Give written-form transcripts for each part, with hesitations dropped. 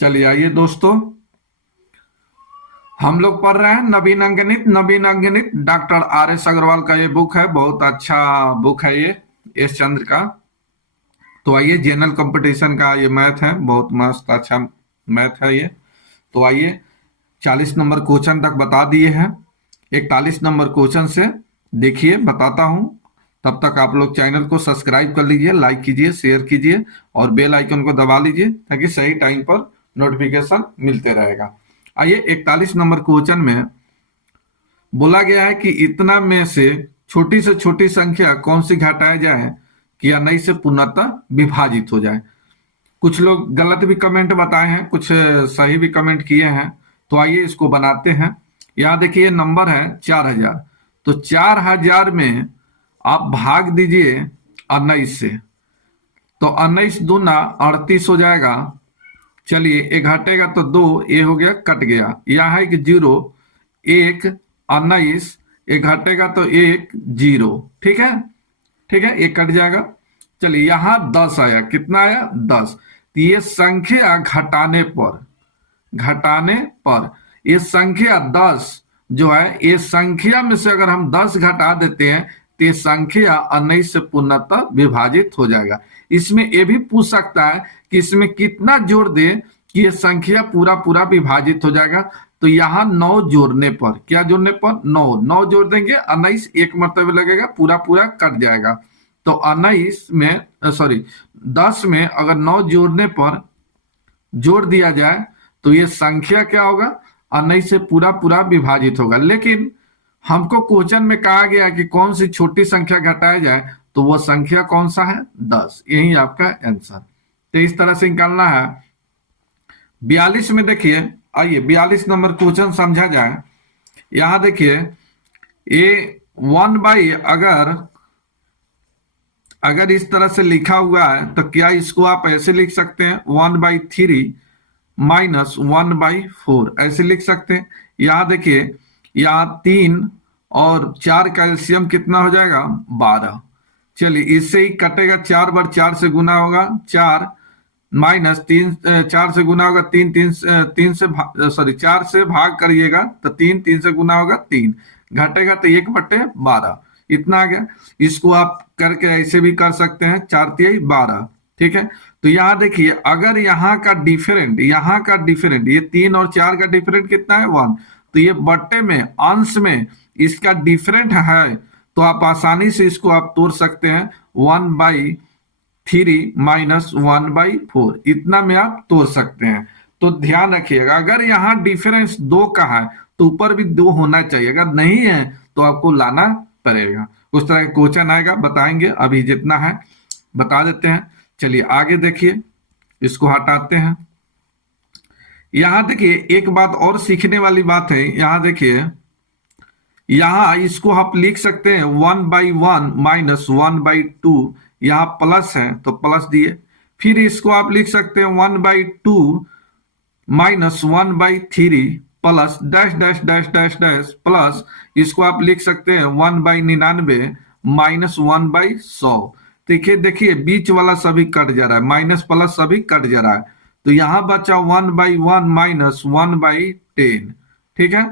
चलिए आइए दोस्तों, हम लोग पढ़ रहे हैं नवीन अंगणित। नवीन अंगणित डॉक्टर आर एस अग्रवाल का ये बुक है, बहुत अच्छा बुक है ये, एस चंद्र का। तो आइए, जनरल कंपटीशन का ये मैथ है, बहुत मस्त अच्छा मैथ है ये। तो आइए, 40 नंबर क्वेश्चन तक बता दिए हैं। 41 नंबर क्वेश्चन से देखिए बताता हूं। तब तक आप लोग चैनल को सब्सक्राइब कर लीजिए, लाइक कीजिए, शेयर कीजिए और बेल आइकन को दबा लीजिए ताकि सही टाइम पर नोटिफिकेशन मिलते रहेगा। आइए, 41 नंबर क्वेश्चन में बोला गया है कि इतना में से छोटी संख्या कौन सी घटाया जाए कि 19 से पूर्णतः विभाजित हो जाए। कुछ लोग गलत भी कमेंट बताए हैं, कुछ सही भी कमेंट किए हैं। तो आइए इसको बनाते हैं। यहाँ देखिए नंबर है 4000। तो 4000 में आप भाग दीजिए 19 से, तो 19 दूना 38 हो जाएगा। चलिए, एक घटेगा तो दो, ये हो गया, कट गया। यहाँ है कि 0, 1, 19, एक घटेगा तो 1, 0। ठीक है, ठीक है, ये कट जाएगा। चलिए, यहाँ 10 आया, कितना आया? 10। तो ये संख्या घटाने पर ये संख्या 10 जो है, ये संख्या में से अगर हम 10 घटा देते हैं तो ये संख्या 19 से पूर्णतः विभाजित हो जाएगा। इसमें ये भी पूछ सकता है कि इसमें कितना जोड़ दे कि ये संख्या पूरा पूरा विभाजित हो जाएगा। तो यहाँ 9 जोड़ने पर, क्या जोड़ने पर? 9 जोड़ देंगे, 19 एक मरतबे लगेगा, पूरा पूरा कट जाएगा। तो 19 में सॉरी 10 में अगर 9 जोड़ने पर जोड़ दिया जाए तो ये संख्या क्या होगा? 19 से पूरा पूरा विभाजित होगा। लेकिन हमको क्वेश्चन में कहा गया कि कौन सी छोटी संख्या घटाया जाए, तो वो संख्या कौन सा है? 10। यही आपका आंसर। तो इस तरह से निकालना है। 42 में देखिए, आइए 42 नंबर क्वेश्चन समझा जाए। यहां देखिए, ये 1 बाई अगर इस तरह से लिखा हुआ है तो क्या इसको आप ऐसे लिख सकते हैं? 1/3 माइनस 1/4 ऐसे लिख सकते हैं। यहां देखिए, यहाँ 3 और 4 का एलसीएम कितना हो जाएगा? 12। चलिए, इससे ही कटेगा, 4 बार 4 से गुना होगा 4, माइनस 3 4 से गुना होगा 3, 3 से 4 से भाग करिएगा तो 3 से गुना होगा 3, घटेगा तो 1/12 इतना आ गया। इसको आप करके ऐसे भी कर सकते हैं, 4 तिहाई 12। ठीक है, तो यहाँ देखिए, अगर यहाँ का डिफरेंट ये 3 और 4 का डिफरेंट कितना है? 1। तो ये बट्टे में, अंश में इसका डिफरेंट है, तो आप आसानी से इसको आप तोड़ सकते हैं। 1/3 माइनस 1/4 इतना में आप तोड़ सकते हैं। तो ध्यान रखिएगा, अगर यहाँ डिफरेंस 2 का है तो ऊपर भी 2 होना चाहिए, अगर नहीं है तो आपको लाना पड़ेगा। उस तरह का क्वेश्चन आएगा, बताएंगे। अभी जितना है बता देते हैं। चलिए आगे देखिए, इसको हटाते हैं। यहां देखिए, एक बात और सीखने वाली बात है। यहां देखिए, यहां इसको आप लिख सकते हैं 1/1 माइनस 1/2। यहां प्लस है तो प्लस दिए। फिर इसको आप लिख सकते हैं 1/2 minus 1/3 plus dash dash dash dash dash plus, इसको आप लिख सकते हैं 1/99 माइनस 1/100। देखिए देखिए, बीच वाला सभी कट जा रहा है, माइनस प्लस सभी कट जा रहा है। तो यहां बचा 1/1 माइनस 1/10। ठीक है,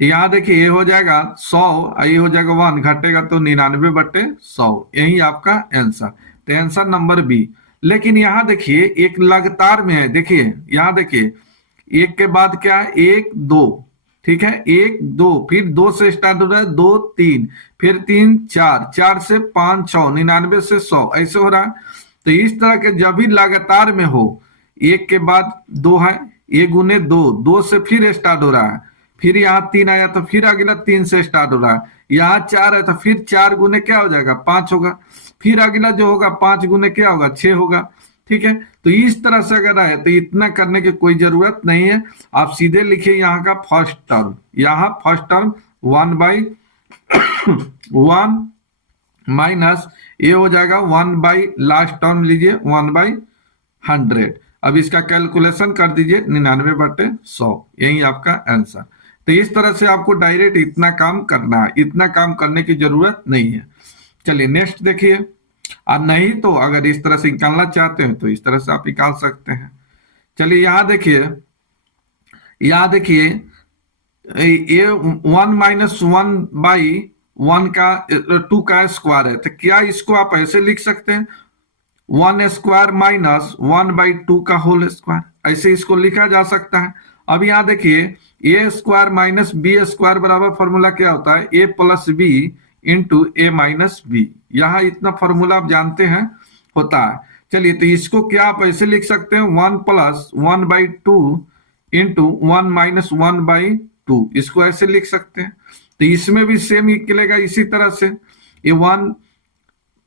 तो यहां देखिए, ये हो जाएगा 100, ये हो जाएगा 1, घटेगा तो 99/100। यही आपका आंसर। तो आंसर नंबर बी। लेकिन यहां देखिए, एक लगातार में है। देखिए यहां देखिए, एक के बाद क्या है? 1 2। ठीक है, 1 2, फिर 2 से स्टार्ट हो रहा है, 2 3, फिर 3 4, 4 से 5 6, 99 से 100 ऐसे हो रहा है। तो इस तरह के जब भी लगातार में हो, एक के बाद 2 है, 1 गुने 2, 2 से फिर स्टार्ट हो रहा है, फिर यहाँ 3 आया तो फिर अगला 3 से स्टार्ट हो रहा है, यहाँ 4 है तो फिर 4 गुने क्या हो जाएगा? 5 होगा, फिर अगला जो होगा 5 गुने क्या होगा? 6 होगा। ठीक है, तो इस तरह से अगर आए तो इतना करने की कोई जरूरत नहीं है। आप सीधे लिखिए यहाँ का फर्स्ट टर्म, यहाँ फर्स्ट टर्म 1/1 माइनस ये हो जाएगा 1 लास्ट टर्म लीजिए 1/100। अब इसका कैलकुलेशन कर दीजिए 99/100। यही आपका आंसर। तो इस तरह से आपको डायरेक्ट इतना काम करना है, इतना काम करने की जरूरत नहीं है। चलिए नेक्स्ट देखिए। और नहीं तो अगर इस तरह से निकालना चाहते हैं तो इस तरह से आप निकाल सकते हैं। चलिए यहाँ देखिए ये 1 - 1/1 का 2 का स्क्वायर है, तो क्या इसको आप ऐसे लिख सकते हैं 1² माइनस 1/2 का होल स्क्वायर, ऐसे इसको लिखा जा सकता है। अब यहाँ देखिए ए स्क्वायर माइनस बी स्क्वायर बराबर फॉर्मूला क्या होता है, ए प्लस बी इंटू ए माइनस बी। यहाँ इतना फॉर्मूला आप जानते हैं होता है। चलिए तो इसको क्या आप ऐसे लिख सकते हैं 1 + 1/2 इंटू 1 - 1/2, इसको ऐसे लिख सकते हैं। तो इसमें भी सेम निकलेगा इसी तरह से, ये 1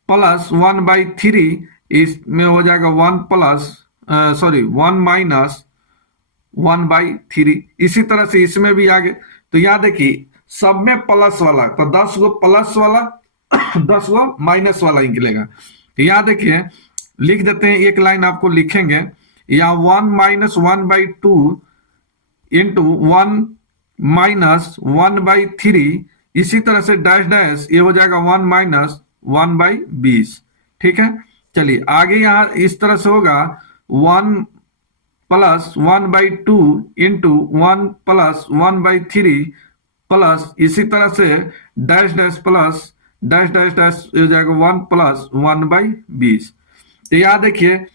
+ 1/3 इसमें हो जाएगा 1 - 1/3, इसी तरह से इसमें भी आगे। तो यहाँ देखिए सब में प्लस वाला, तो 10 गो प्लस वाला 10 गो माइनस वाला निकलेगा। तो यहाँ देखिए लिख देते हैं, एक लाइन आपको लिखेंगे यहाँ 1 - 1/2 इंटू 1 - 1/3, इसी तरह से डैश डैश ये हो जाएगा 1 - 1/20। ठीक है, चलिए आगे यहाँ इस तरह से होगा 1 + 1/2 इंटू 1 + 1/3 प्लस इसी तरह से dash dash plus dash dash dash हो जाएगा 1 + 1/20। तो यहाँ देखिए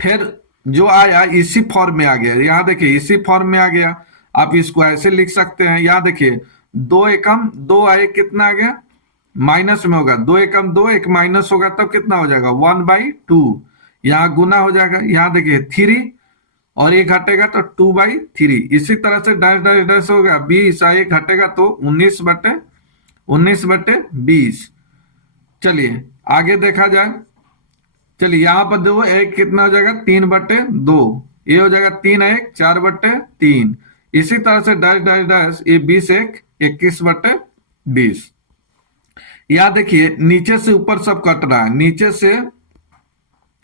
फिर जो आया इसी फॉर्म में आ गया, यहाँ देखिए इसी फॉर्म में आ गया। आप इसको ऐसे लिख सकते हैं, यहाँ देखिए 2 एकम 2 आए, कितना आ गया माइनस में होगा, 2 एकम 2, एक माइनस होगा तब कितना हो जाएगा 1/2, यहाँ गुना हो जाएगा। यहाँ देखिए 3 और ये घटेगा तो 2/3, इसी तरह से डैश डैश डैश हो गया 20, एक घटेगा तो 19/20। चलिए आगे देखा जाए, चलिए यहाँ पर दो एक कितना हो जाएगा 3/2, ये हो जाएगा 3 - 1 4/3, इसी तरह से डैश डैश डैश ये 20 - 1 21/20। यहाँ देखिए नीचे से ऊपर सब कट रहा है, नीचे से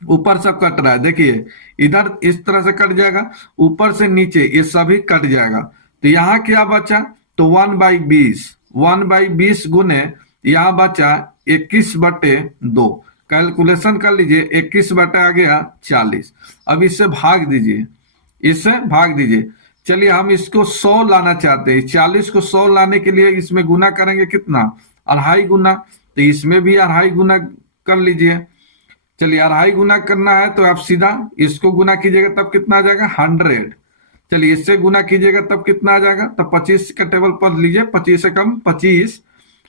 ऊपर सब कट रहा है, देखिए इधर इस तरह से कट जाएगा, ऊपर से नीचे ये सभी कट जाएगा। तो यहाँ क्या बचा, तो 1/20 गुने यहाँ बचा 21/2, कैलकुलेशन कर लीजिए 21 आ गया 40। अब इससे भाग दीजिए, इससे भाग दीजिए। चलिए हम इसको 100 लाना चाहते हैं, 40 को 100 लाने के लिए इसमें गुना करेंगे कितना 2.5 गुना, तो इसमें भी 2.5 गुना कर लीजिए। चलिए 2.5 गुना करना है तो आप सीधा इसको गुना कीजिएगा तब कितना आ जाएगा 100। चलिए इससे गुना कीजिएगा तब कितना आ जाएगा, तब 25 का टेबल पर लीजिए, 25 से कम 25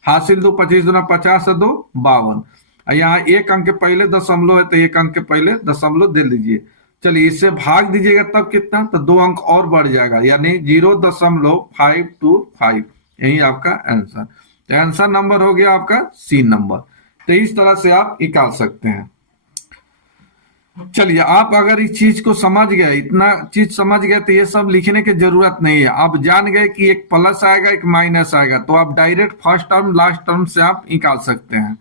हासिल 2, 25 दूना 50 2 52। यहाँ एक अंक के पहले दशमलव है तो एक अंक के पहले दशमलव दे लीजिए। चलिए इससे भाग दीजिएगा तब कितना, तो 2 अंक और बढ़ जाएगा, यानी 0.525, यही आपका आंसर। तो आंसर नंबर हो गया आपका सी नंबर। तो इस तरह से आप निकाल सकते हैं। चलिए आप अगर इस चीज को समझ गए, इतना चीज समझ गए, तो ये सब लिखने की जरूरत नहीं है। आप जान गए कि एक प्लस आएगा एक माइनस आएगा, तो आप direct first term last term से आप निकाल सकते हैं,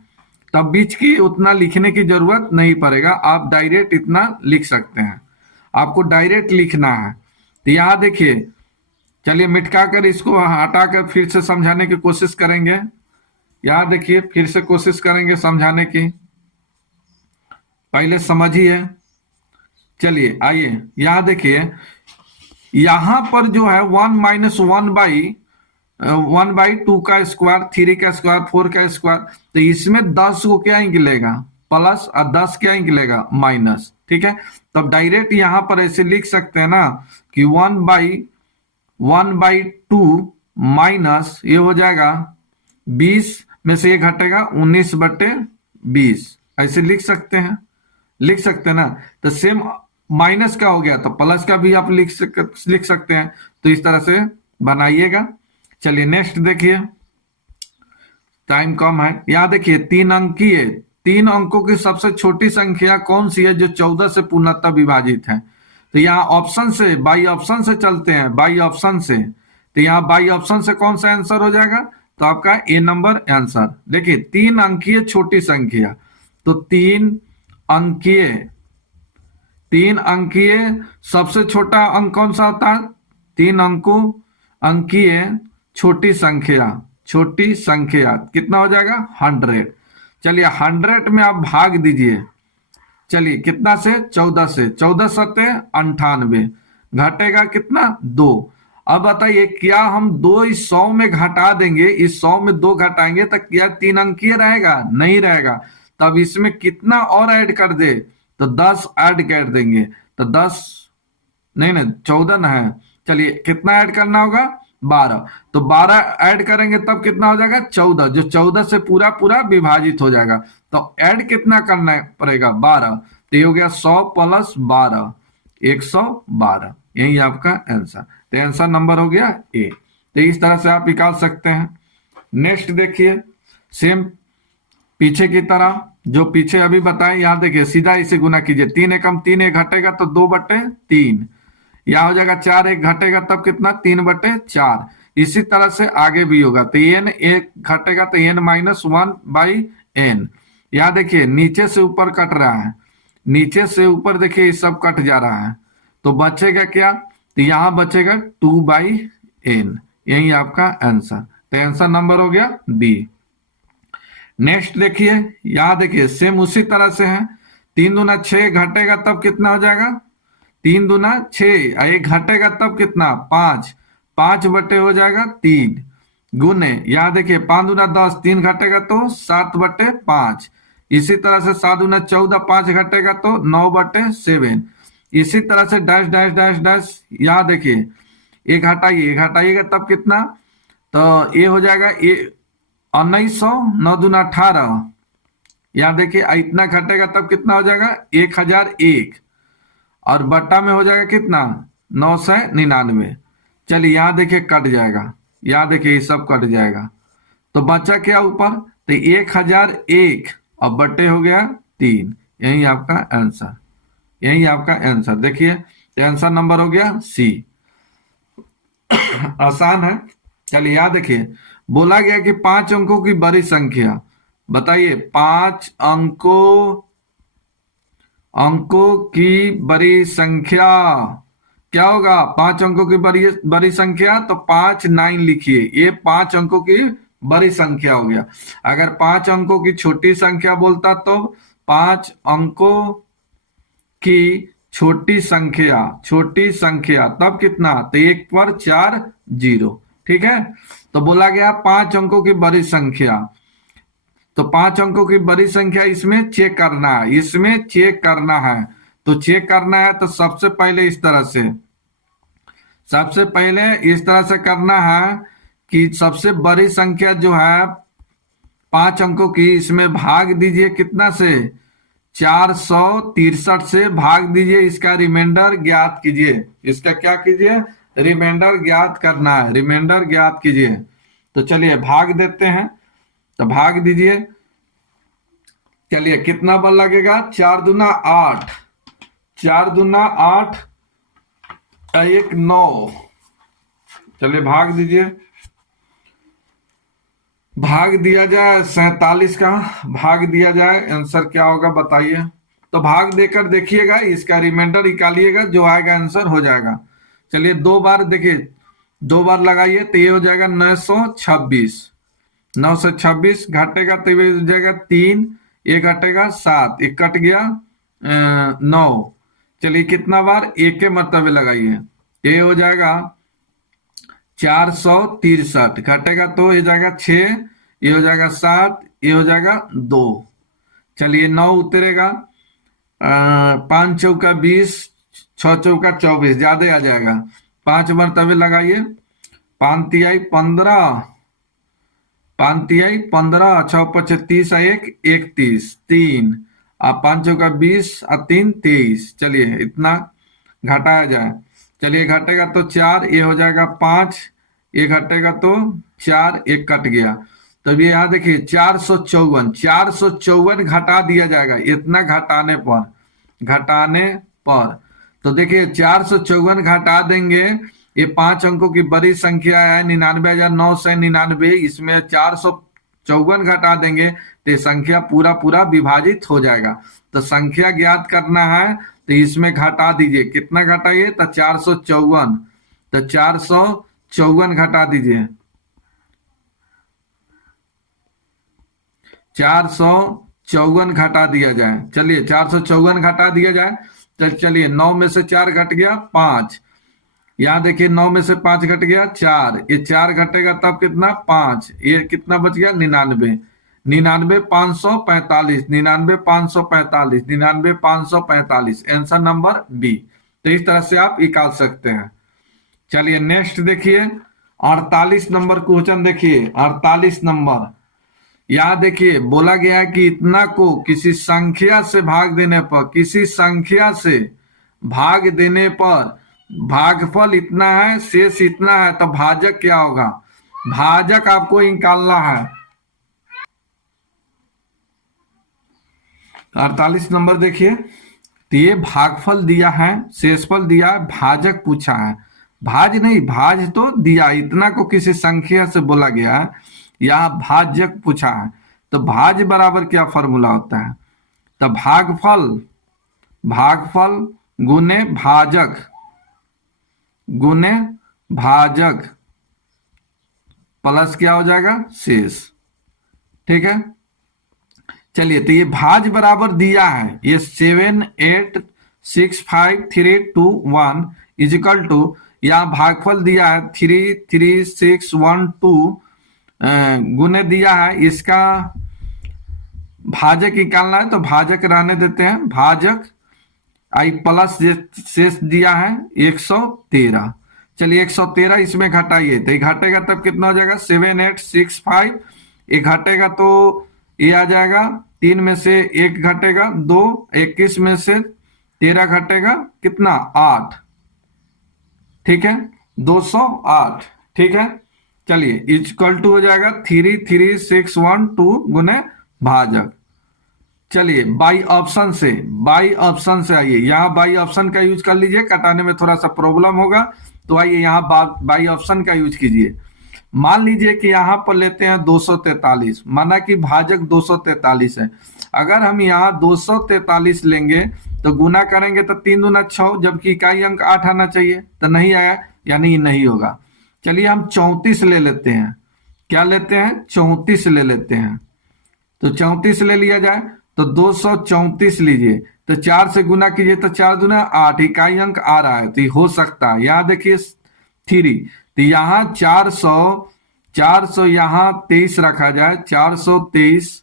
तब बीच की उतना लिखने की जरूरत नहीं पड़ेगा, आप डायरेक्ट इतना लिख सकते हैं। आपको डायरेक्ट लिखना है। तो यहाँ देखिए, चलिए मिटका कर इसको हटाकर फिर से समझाने की कोशिश करेंगे। यहाँ देखिए फिर से कोशिश करेंगे समझाने की, पहले समझिए। चलिए आइए यहाँ देखिए, यहां पर जो है 1 - 1/2 का स्क्वायर, 3 का स्क्वायर, 4 का स्क्वायर, तो इसमें 10 को क्या निकलेगा प्लस और 10 क्या निकलेगा माइनस। ठीक है, तब डायरेक्ट यहां पर ऐसे लिख सकते हैं ना कि 1/2 माइनस ये हो जाएगा 20 में से ये घटेगा 19/20, ऐसे लिख सकते हैं ना। तो सेम माइनस का हो गया तो प्लस का भी आप लिख सकते हैं, तो इस तरह से बनाइएगा। चलिए नेक्स्ट देखिए, टाइम कम है। यहाँ देखिए 3 अंकीय, 3 अंकों की सबसे छोटी संख्या कौन सी है जो 14 से पूर्णतः विभाजित है। तो यहाँ ऑप्शन से, बाई ऑप्शन से चलते हैं, बाई ऑप्शन से। तो यहाँ बाई ऑप्शन से कौन सा आंसर हो जाएगा, तो आपका ए नंबर आंसर। देखिए 3 अंकीय छोटी संख्या, तो 3 अंकीय सबसे छोटा अंक कौन सा होता है, 3 अंकीय छोटी संख्या कितना हो जाएगा 100। चलिए 100 में आप भाग दीजिए, चलिए कितना से, 14 से, 14 सत्ते 98, घटेगा कितना, 2। अब बताइए क्या हम 2 इस 100 में घटा देंगे, इस 100 में 2 घटाएंगे तो क्या 3 अंकीय रहेगा, नहीं रहेगा। तब इसमें कितना और ऐड कर दे, तो 10 ऐड कर देंगे, तो 10 नहीं नहीं 14 ना है, चलिए कितना ऐड करना होगा, 12। तो 12 ऐड करेंगे तब कितना हो जाएगा, 14, जो 14 से पूरा पूरा विभाजित हो जाएगा। तो ऐड कितना करना पड़ेगा, 12। तो ये हो गया 100 प्लस 12, 112। यही आपका आंसर। तो आंसर नंबर हो गया ए। तो इस तरह से आप निकाल सकते हैं। नेक्स्ट देखिए, सेम पीछे की तरह जो पीछे अभी बताएं, यहां देखिए सीधा इसे गुना कीजिए, 3 एकम 3, एक घटेगा तो 2/3, यह हो जाएगा 4, एक घटेगा तब कितना, 3/4। इसी तरह से आगे भी होगा, तो एन एक घटेगा तो n-1/n। यहां देखिए नीचे से ऊपर कट रहा है, नीचे से ऊपर देखिए ये सब कट जा रहा है, तो बचेगा क्या, तो यहां बचेगा 2/n। यही आपका आंसर। तो आंसर नंबर हो गया बी। नेक्स्ट देखिए, यहां देखिए सेम उसी तरह से है, 3 दूना 6, घटेगा तब कितना हो जाएगा, 3 दूना 6, एक घटेगा तब कितना, 5, 5 हो जाएगा 3, गुने यहां देखिए 5 दूना 10, 3 घटेगा तो 7/5। इसी तरह से 7 दूना 14, 5 घटेगा तो 9/7। इसी तरह से डैश डैश डैश डैश, यहां देखिए एक हटाइए, घटाइएगा तब कितना, तो ये हो जाएगा ये 1900, 9 दूना 18, यहाँ देखिए इतना घटेगा तब कितना हो जाएगा, 1001, और बट्टा में हो जाएगा कितना, 999। चलिए यहाँ देखिए कट जाएगा, यहाँ देखिए ये सब कट जाएगा, तो बचा क्या ऊपर, तो 1001 और बट्टे हो गया 3। यही आपका आंसर, यही आपका आंसर। देखिए आंसर नंबर हो गया सी। आसान है। चलिए यहाँ देखिए बोला गया कि 5 अंकों की बड़ी संख्या, बताइए 5 अंकों की बड़ी संख्या क्या होगा, 5 अंकों की बड़ी बड़ी संख्या, तो 5 9 लिखिए, ये 5 अंकों की बड़ी संख्या हो गया। अगर 5 अंकों की छोटी संख्या बोलता तो 5 अंकों की छोटी संख्या तब कितना, तो 1 पर 4 0। ठीक है, तो बोला गया 5 अंकों की बड़ी संख्या, तो 5 अंकों की बड़ी संख्या इसमें चेक करना है, इसमें चेक करना है। तो चेक करना है तो सबसे पहले इस तरह से, सबसे पहले इस तरह से करना है कि सबसे बड़ी संख्या जो है 5 अंकों की, इसमें भाग दीजिए कितना से, 463 से भाग दीजिए, इसका रिमाइंडर ज्ञात कीजिए। इसका क्या कीजिए, रिमाइंडर ज्ञात करना है, रिमाइंडर ज्ञात कीजिए। तो चलिए भाग देते हैं, तो भाग दीजिए। चलिए कितना बल लगेगा, 4 दूना 8, 4 दूना 8, 1 9। चलिए भाग दीजिए, भाग दिया जाए 47 का, भाग दिया जाए, आंसर क्या होगा बताइए। तो भाग देकर देखिएगा, इसका रिमाइंडर निकालिएगा, जो आएगा आंसर हो जाएगा। चलिए 2 बार देखिए, 2 बार लगाइए तो ये हो जाएगा 926, 926 घटेगा तो ये हो जाएगा 3, ये घटेगा 7, एक कट गया 9। चलिए कितना बार, एक के मरतबे लगाइए, ये हो जाएगा 463, घटेगा तो ये जाएगा 6, ये हो जाएगा 7, ये हो जाएगा 2। चलिए 9 उतरेगा, 5 चौका 20, 6 चौका 24, ज्यादा आ जाएगा, 5 मरतबे लगाइए, 5 तिहाई 15, 5 तिहाई 15, 6 पचे 30, 1 31, 3, 5 चौका 20, 3 23। चलिए इतना घटाया जाए, चलिए घटेगा तो 4, ये हो जाएगा 5, ये घटेगा तो 4, एक कट गया। तो ये यहाँ देखिए 454 घटा दिया जाएगा, इतना घटाने पर। तो देखिए 454 घटा देंगे, ये 5 अंकों की बड़ी संख्या है 99,999, इसमें 454 घटा देंगे तो ये संख्या पूरा पूरा विभाजित हो जाएगा। तो संख्या ज्ञात करना है तो इसमें घटा दीजिए, कितना घटाइए, तो 454, तो 454 घटा दीजिए, 454 54 घटा दिया जाए। चलिए 454 घटा दिया जाए। चलिए 9 में से 4 घट गया 5। यहाँ देखिए 9 में से 5 घट गया 4, ये 4 घटेगा तब कितना 5, ये कितना बच गया 99। 99 545, 99 545, 99 545, आंसर नंबर बी। तो इस तरह से आप निकाल सकते हैं। चलिए नेक्स्ट देखिए 48 नंबर क्वेश्चन देखिए। 48 नंबर यहाँ देखिए बोला गया है कि इतना को किसी संख्या से भाग देने पर, किसी संख्या से भाग देने पर भागफल इतना है, शेष इतना है, तो भाजक क्या होगा? भाजक आपको निकालना है। 48 नंबर देखिए, तो ये भागफल दिया है, शेषफल दिया है, भाजक पूछा है। भाज नहीं, भाज तो दिया, इतना को किसी संख्या से बोला गया है, यहाँ भाजक पूछा है। तो भाज बराबर क्या फॉर्मूला होता है? तो भागफल, भागफल गुने भाजक, गुने भाजक प्लस क्या हो जाएगा? शेष। ठीक है, चलिए तो ये भाज बराबर दिया है, ये 7 8 6 5 3 2 1 इजिकल टू, यहाँ भागफल दिया है 3 3 6 1 2 गुने दिया है, इसका भाजक निकालना है। तो भाजक रहने देते हैं, भाजक आई प्लस शेष दिया है 113। चलिए 113 इसमें घटाइए, तो ये घटेगा तब कितना हो जाएगा? 7 8 6 5, ये घटेगा तो ये आ जाएगा 3 में से 1 घटेगा 2, 21 में से 13 घटेगा कितना? 8। ठीक है, 208। ठीक है, चलिए इक्वल टू हो जाएगा 3 3 6 1 2 गुने भाजक। चलिए बाई ऑप्शन से, बाई ऑप्शन से आइए, यहाँ बाई ऑप्शन का यूज कर लीजिए, कटाने में थोड़ा सा प्रॉब्लम होगा, तो आइए यहाँ बाई ऑप्शन का यूज कीजिए। मान लीजिए कि यहाँ पर लेते हैं 243, माना कि भाजक 243 है। अगर हम यहाँ 243 लेंगे तो गुना करेंगे तो 3 दूना 6, जबकि इकाई अंक 8 आना चाहिए, तो नहीं आया, यानी नहीं होगा। चलिए हम 34 ले लेते हैं। क्या लेते हैं? 34 ले लेते हैं। तो 34 ले लिया जाए, तो 234 लीजिए, तो 4 से गुना कीजिए, तो 4 दूना 8, इकाई अंक आ रहा है, तो ये हो सकता है। यहाँ देखिए 3, तो यहाँ 400 यहाँ 23 रखा जाए, 423,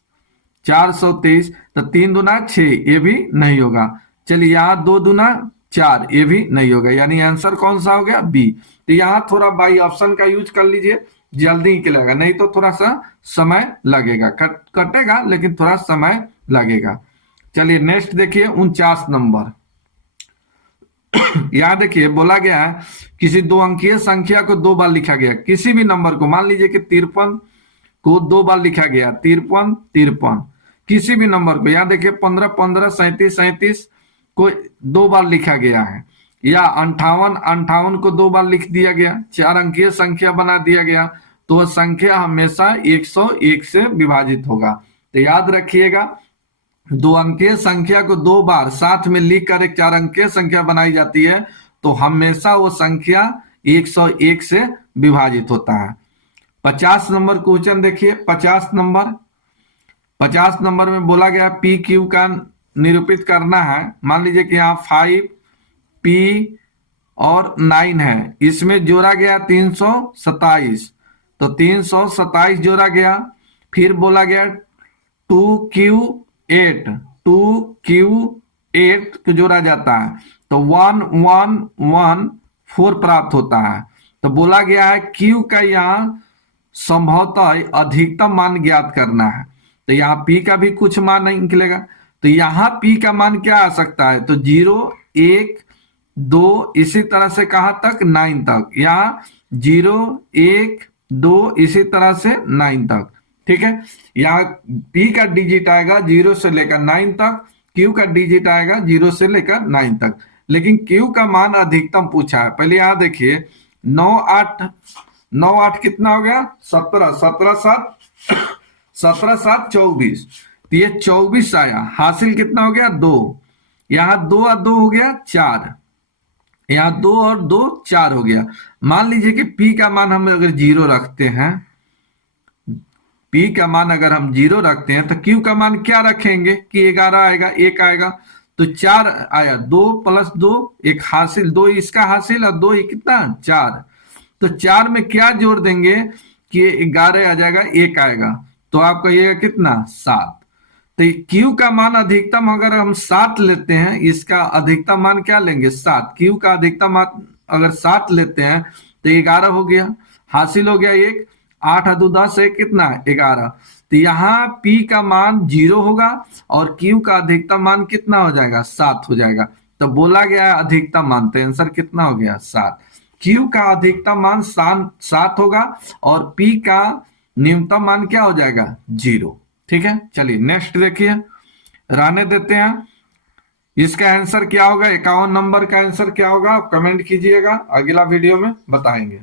तो 3 दूना 6, ये भी नहीं होगा। चलिए यहाँ 2 दूना 4, ये भी नहीं होगा, यानी आंसर कौन सा हो गया? बी। तो यहाँ थोड़ा बाई ऑप्शन का यूज कर लीजिए, जल्दी निकलेगा, नहीं तो थोड़ा सा समय लगेगा, कटेगा लेकिन थोड़ा समय लगेगा। चलिए नेक्स्ट देखिए 49 नंबर। यहाँ देखिए बोला गया है किसी 2 अंकीय संख्या को 2 बार लिखा गया, किसी भी नंबर को, मान लीजिए कि 53 को 2 बार लिखा गया, 53 53, किसी भी नंबर को। यहाँ देखिए 15 15, 37 37 को 2 बार लिखा गया है, या 58 58 को 2 बार लिख दिया गया, 4 अंकीय संख्या बना दिया गया, तो वह संख्या हमेशा 101 से विभाजित होगा। तो याद रखिएगा 2 अंकीय संख्या को 2 बार साथ में लिख कर एक 4 अंकीय संख्या बनाई जाती है, तो हमेशा वो संख्या 101 से विभाजित होता है। 50 नंबर क्वेश्चन देखिए। 50 नंबर में बोला गया पी क्यू का निरूपित करना है। मान लीजिए कि यहाँ 5 पी और 9 है, इसमें जोड़ा गया 327, तो 327 जोड़ा गया। फिर बोला गया 2Q8 को जोड़ा जाता है, तो 1114 प्राप्त होता है। तो बोला गया है Q का यहाँ संभवतः अधिकतम मान ज्ञात करना है, तो यहाँ P का भी कुछ मान नहीं निकलेगा, तो यहाँ P का मान क्या आ सकता है? तो 0 1 2 इसी तरह से कहाँ तक? 9 तक। यहाँ 0 1 2 इसी तरह से 9 तक। ठीक है, यहाँ P का डिजिट आएगा 0 से लेकर 9 तक, Q का डिजिट आएगा 0 से लेकर 9 तक, लेकिन Q का मान अधिकतम पूछा है। पहले यहाँ देखिए 9 8 कितना हो गया? 17 17 7 24, तो ये 24 आया। हासिल कितना हो गया? 2। यहाँ 2 और 2 हो गया 4, यहाँ 2 और 2 4 हो गया। मान लीजिए कि P का मान हम अगर 0 रखते हैं, P का मान अगर हम 0 रखते हैं तो Q का मान क्या रखेंगे कि 11 आएगा, 1 आएगा, तो 4 आया, 2 + 2 एक हासिल, 2 इसका हासिल और 2 कितना 4, तो 4 में क्या जोड़ देंगे कि 11 आ जाएगा, 1 आएगा, तो आपका ये कितना 7। तो Q का मान अधिकतम अगर हम 7 लेते हैं, इसका अधिकतम मान क्या लेंगे 7, Q का अधिकतम मान अगर 7 लेते हैं तो 11 हो गया, हासिल हो गया 1, 8 × 2 = 10 है, कितना 11। तो यहाँ P का मान 0 होगा और Q का अधिकतम मान कितना हो जाएगा 7 हो जाएगा। तो बोला गया है अधिकतम मान, तो आंसर कितना हो गया 7। Q का अधिकतम मान 7 होगा और P का न्यूनतम मान क्या हो जाएगा 0। ठीक है, चलिए नेक्स्ट देखिए, रहने देते हैं। इसका आंसर क्या होगा, 51 नंबर का आंसर क्या होगा, आप कमेंट कीजिएगा, अगला वीडियो में बताएंगे।